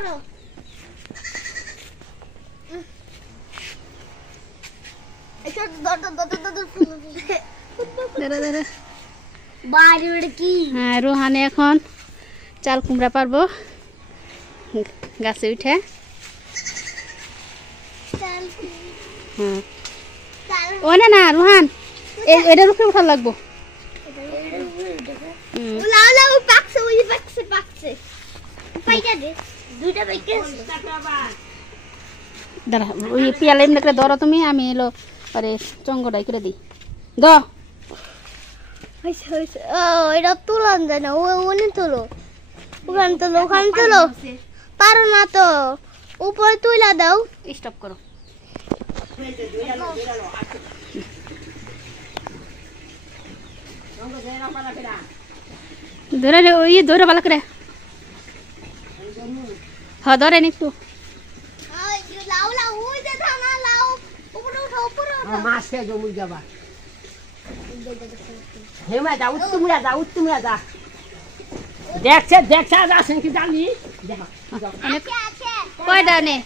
করো এটা দাদা বাইরে কি হ্যাঁ রোহানে এখন চাল কুমড়া পারবো গাছে উঠে হ্যাঁ ওনে না রোহান এটার উপরে উঠা লাগবো দাঁড়া ওই পিয়ালে এমনি করে ধরো তুমি আমি এলো আরে চঙ্গটাই করে দিই দ ও এটা তুলান যায় না ওখানে তোলো ওখানে তোলো পারো না তো উপরে তুলা দাও স্টপ করো ধরে ওই ধরে ভালো করে হ্যাঁ ধরেন একটু কয়টা নে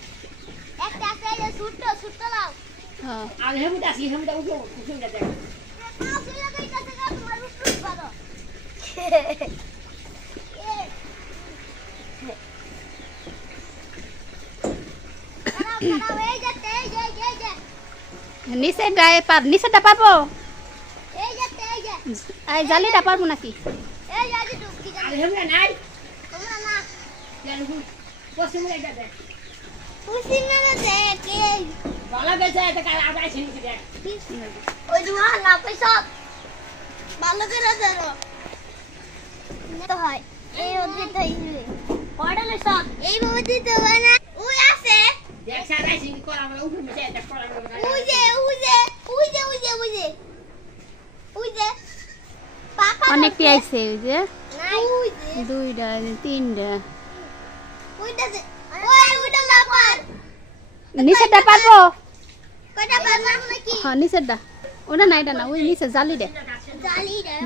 নিচেটা পারবো জালিটা পারবো নাকি এইভাবে দিতে হয় না ওই আছে অনেকটি আইছে ওই যে দুইটা তিনটা নিচেরটা পারবো হ্যাঁ নিচেরটা ওটা না এটা না ওই নিচে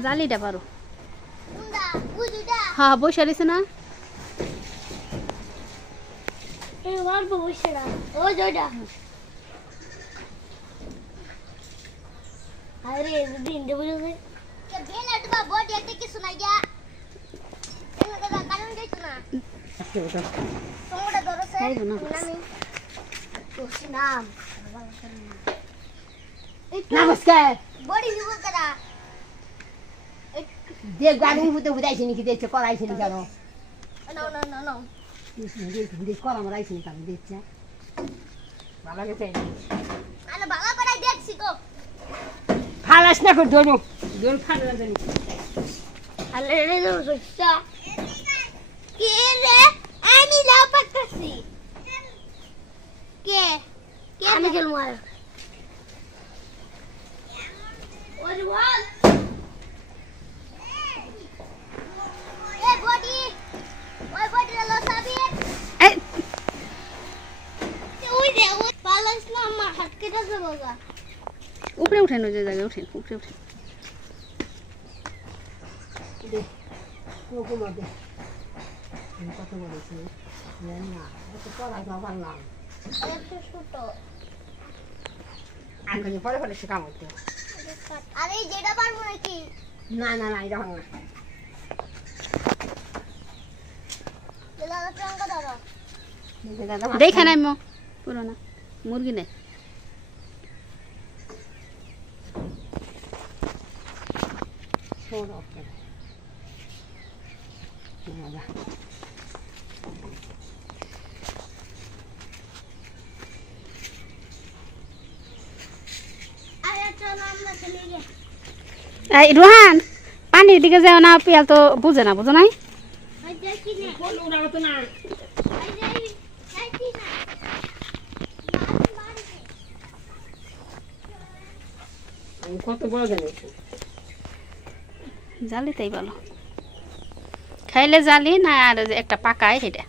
জালিটা পারো হ্যাঁ বসে রয়েছে না নমস্কার দেখ গাড়ি হুতে হুদাইছে নাকি দেখছে করাইছে নি কেন করা মারাইছে নি কেন দেখছে ভালো গেছে ফালাস না করে ধরো ধর ফালা জানি আমি লাভ পাচ্ছি কে আমি খেলবো আর উপরে উঠেন ওই জায়গায় উঠেন উপরে উঠেন কত বলেছি না পড়া যাওয়া পারলাম আমি পরে পরে শেখাম আরে যেটা পারবো নাকি না না না এটা না देखा ना मो पुराना मुर्गी ने छोड़ ओके रोहान पानी दिखे जाओ ना पियाल तो बुझे ना बुझो नहीं কত বড় জানি জালিতেই ভালো খাইলে জালি না আর একটা পাকায় সেটা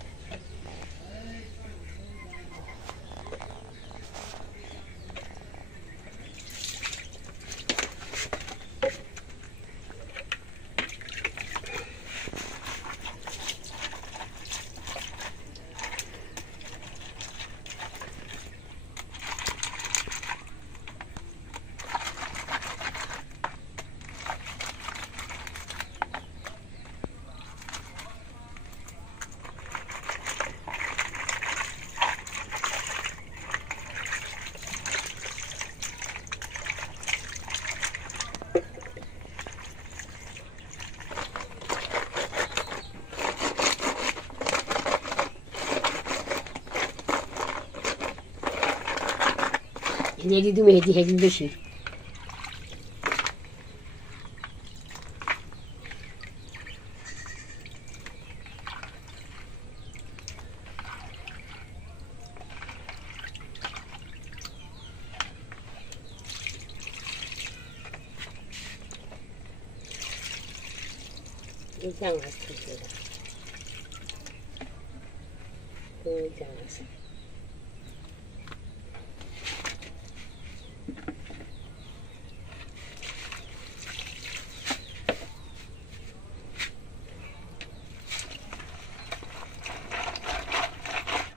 হেজি তুমি হেজি বেশি এই চাঙাস থেকে ওই চাঙাস